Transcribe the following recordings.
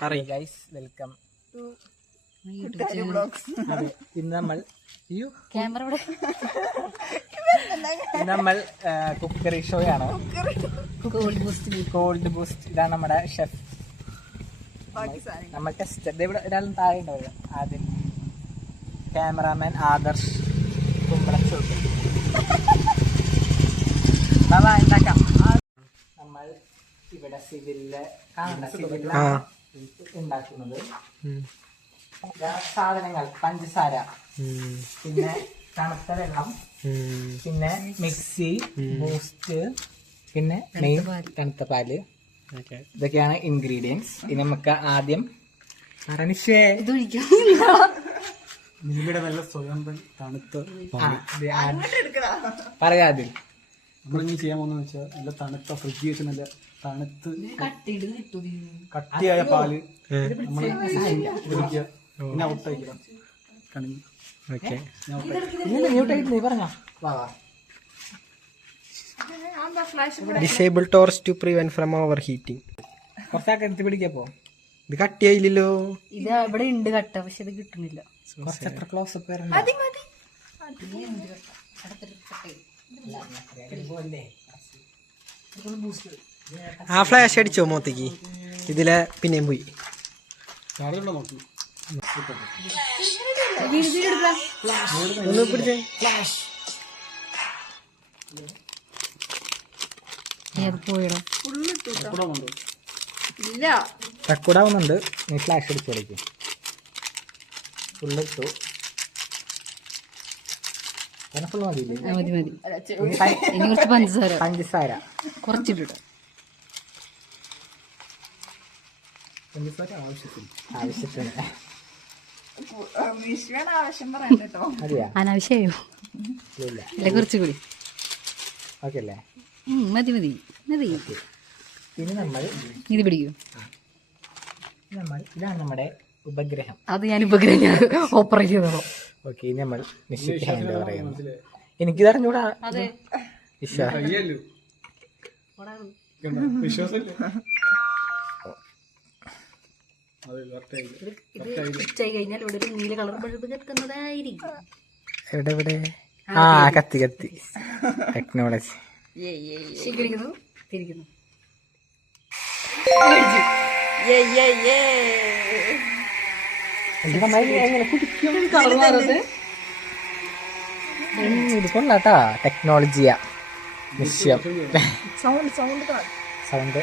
Guys welcome അതെ ഇന്ന് നമ്മൾ കുക്കറി ഷോ ആണ്. കോൾഡ് ബൂസ്റ്റ് ഇതാണ് നമ്മുടെ ഷെഫ്. നമ്മൾ ടെസ്റ്റ് ഇവിടെ ഒരാളും താഴെ ഉണ്ടാവുക. ആദ്യം ക്യാമറാമാൻ ആദർശ് കുമ്പളച്ചോട്ട് ഉണ്ടാക്കാം. നമ്മൾ ഇവിടെ സിവിലില് ഉണ്ടാക്കുന്നത് സാധനങ്ങൾ പാഞ്ചസാര, പിന്നെ തണുത്ത വെള്ളം, പിന്നെ മിക്സി, ബൂസ്റ്റ്, പിന്നെ മെയിൻ തണുത്ത പാല്. ഇതൊക്കെയാണ് ഇൻഗ്രീഡിയൻസ്. ഇനി നമുക്ക് ആദ്യം നല്ല സ്വയം തണുത്ത പറയാതിൽ നമ്മളിനി ചെയ്യാൻ പോകുന്ന വെച്ചാൽ നല്ല തണുത്ത ഫ്രിഡ്ജ് വെച്ച് നല്ല തണുത്ത് കട്ടിയായ പാല് നമ്മൾ ഒഴിക്കുക. പിന്നെ ഔട്ടയക്കണം. Disable torch to prevent from over heating. കുറച്ചാക്കി പിടിക്കപ്പോ ഇത് കട്ടിയായില്ലല്ലോ. ഇത് ഇവിടെ ഉണ്ട് കട്ട, പക്ഷെ ഇത് കിട്ടുന്നില്ല. കുറച്ചെത്ര ക്ലോസപ്പ് ആ ഫ്ലാഷ് അടിച്ചോ മോത്തേക്ക്? ഇതിലെ പിന്നെയും പോയി. ഒന്ന് പിടിച്ചേ. തക്കൂടാവുന്നുണ്ട്. നീ ഫ്ലാഷ് അടിച്ചു കളിക്കും. ഫുള്ളിട്ടു. ഫുള്ള് മതിയില്ലേ? മതി മതി. ഇനി കുറച്ച് പഞ്ചസാര പഞ്ചസാര കുറച്ചിട്ടിട്ട് ആവശ്യത്തിന് അനാവശ്യമായോ? അല്ലെ കുറച്ചുകൂടി ഓക്കെ അല്ലേ? മതി മതി മതി. ഇനി നമ്മൾ ഇത് പിടിക്കൂ. ഇതാണ് നമ്മുടെ ഉപഗ്രഹം. അത് ഞാൻ ഉപഗ്രഹം ഓപ്പറേറ്റ് ചെയ്തോ. ഓക്കെ, ഇനി നമ്മൾ നിശ്ചയിക്കാൻ പറയുന്നത് എനിക്കിത് അറിഞ്ഞൂടാ. കഴിഞ്ഞാൽ ഇവിടെ ഒരു നീല കളർ ബൾബ് കത്തുന്നതായിരിക്കും. എവിടെ? ആ കത്തി ടെക്നോളജി. ശരിക്കുന്നു തിരിക്കുന്നു. ഇത് കൊള്ളാട്ടാ, ടെക്നോളജിയാ നിശ്ചയം. സൗണ്ട്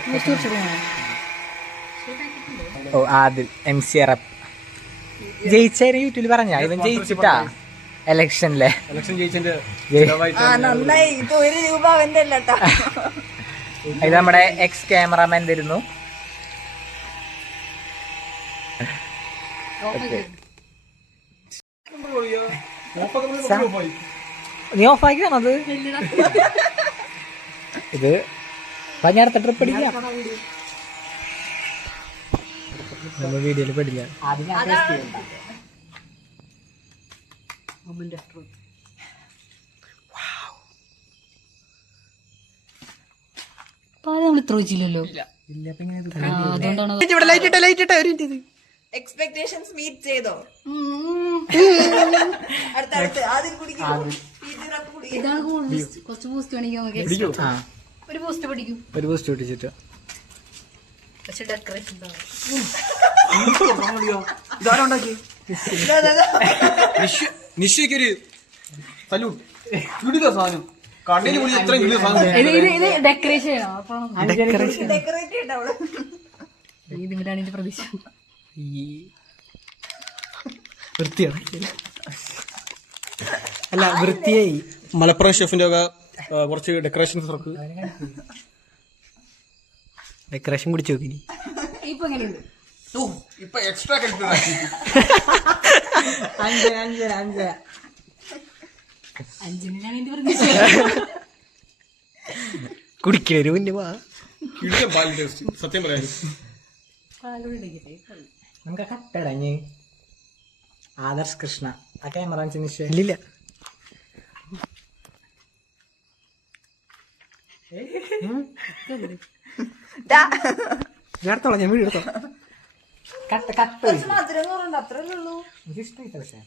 ഓ ആദിൽ MC റപ്പ് ജയിച്ചതിന് യൂട്യൂബിൽ പറഞ്ഞ ഇവൻ ജയിച്ചിട്ടാ ഇലക്ഷനിലെ. ഇത് നമ്മുടെ എക്സ് ക്യാമറാമാൻ വരുന്നു. നീ ഓഫാക്കിയാണത്? ഇത് ഞാൻ അടുത്ത ട്രിപ്പ് അടിക്കാം. വീഡിയോയിൽ പെടില്ല. നമ്മൾ ഇത്ര വെച്ചില്ലല്ലോ. അതുകൊണ്ടാണ് എക്സ്പെക്ടേഷൻസ് മീറ്റ് ചെയ്തോ? ഇതാണ് കുറച്ച് ബൂസ്റ്റ് വേണമെങ്കിൽ ഒരു ബൂസ്റ്റ് പിടിക്കും. ഒരു ബൂസ്റ്റ് പിടിച്ചിട്ട് പക്ഷെ ഡെക്കറേഷൻ നിശ്ചയിക്കൊരു സല്യൂട്ട്. സാധനം കണ്ണിന് കൂടി ഇത്രയും വലിയ സാധനം ഡെക്കറേഷൻ ഇതിലാണ് എന്റെ പ്രതീക്ഷ. വൃത്തിയാണ് അല്ല വൃത്തിയായി. മലപ്പുറം ഷെഫിന്റെ ഒക്കെ കുറച്ച് ഡെക്കറേഷൻസ് ഇറക്ക്. ഡെക്കറേഷൻ കുടിച്ചു നോക്കി. ഇപ്പൊ എങ്ങനെയുണ്ട്? ഇപ്പൊ എക്സ്ട്രാ അഞ്ചിനാണ് എന്റെ പ്രതീക്ഷ. കുടിക്കണൊരു മുന്നേ വാ. സത്യം പറയാൻ നമുക്ക് കട്ടടഞ്ഞ് ആദർശ് കൃഷ്ണ ആ ക്യാമറ ഇല്ലില്ല. ഞാൻ എടുത്തോളാം, ഞാൻ വീഡിയോ എടുത്തോളാം. കട്ട് കട്ട് കുറച്ച് മധുരം കുറവുണ്ട് അത്രേ ഉള്ളൂ. എനിക്ക് ഇഷ്ടമായില്ല പക്ഷേ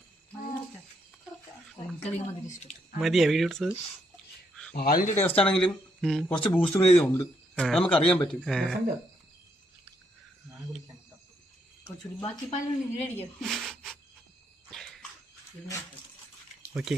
എനിക്കധികം മതി ഇഷ്ടം. മതിയാ വീഡിയോ എടുത്തത്. പാലിന്റെ ടേസ്റ്റ് ആണെങ്കിലും കുറച്ച് ബൂസ്റ്റ് മീഡിയം ഉണ്ട്, അത് നമുക്ക് അറിയാൻ പറ്റും. രസമുണ്ട്. ഞാൻ കുടിക്കാൻ കുറച്ചുകൂടി ബാക്കി പാലുണ്ടെങ്കിൽ മേടിക്കാം. ഓക്കെ